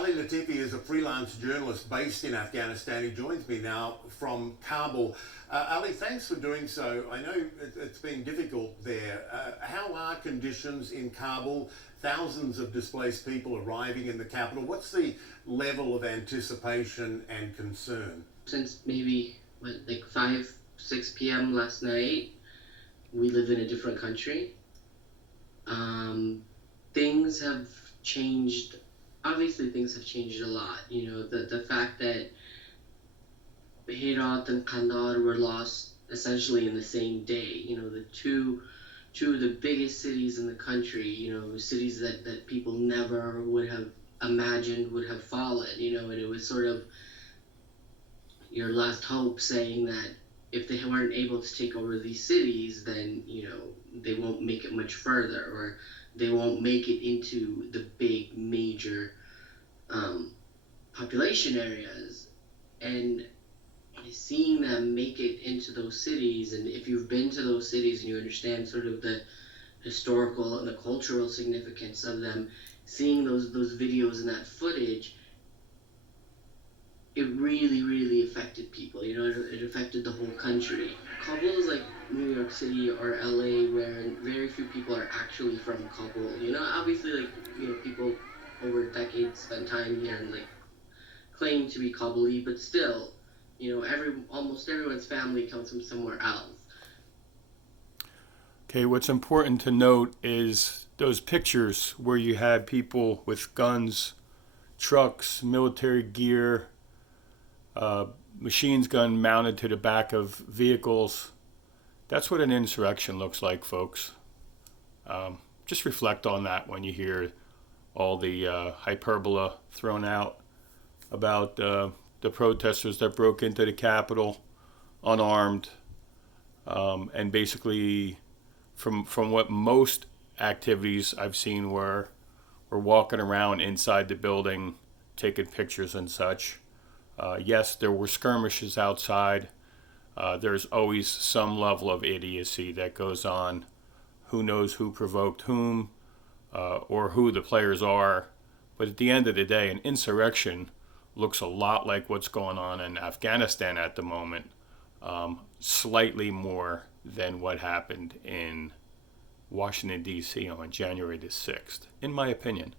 Ali Latifi is a freelance journalist based in Afghanistan. He joins me now from Kabul. Ali, thanks for doing so. I know it's been difficult there. How are conditions in Kabul? Thousands of displaced people arriving in the capital. What's the level of anticipation and concern? Since maybe like 5, 6 p.m. last night, we live in a different country. Things have changed. Obviously, things have changed a lot. The fact that Herat and Kandahar were lost essentially in the same day. The two of the biggest cities in the country. Cities that people never would have imagined would have fallen. And it was sort of your last hope, saying that if they weren't able to take over these cities, then they won't make it much further, or they won't make it into the big major population areas. And seeing them make it into those cities, and if you've been to those cities and you understand sort of the historical and the cultural significance of them, seeing those videos and that footage, it really, really affected people. It affected the whole country. Kabul is like New York City or LA, where very few people are actually from Kabul. Obviously, people over decades spend time here and claim to be Kabuli, but still, almost everyone's family comes from somewhere else. Okay, what's important to note is those pictures where you had people with guns, trucks, military gear, machine gun mounted to the back of vehicles. That's what an insurrection looks like, folks. Just reflect on that when you hear all the hyperbole thrown out about the protesters that broke into the Capitol unarmed, and basically from what most activities I've seen were walking around inside the building, taking pictures and such. Yes, there were skirmishes outside. There's always some level of idiocy that goes on. Who knows who provoked whom, or who the players are. But at the end of the day, an insurrection looks a lot like what's going on in Afghanistan at the moment, slightly more than what happened in Washington, D.C. on January the 6th, in my opinion.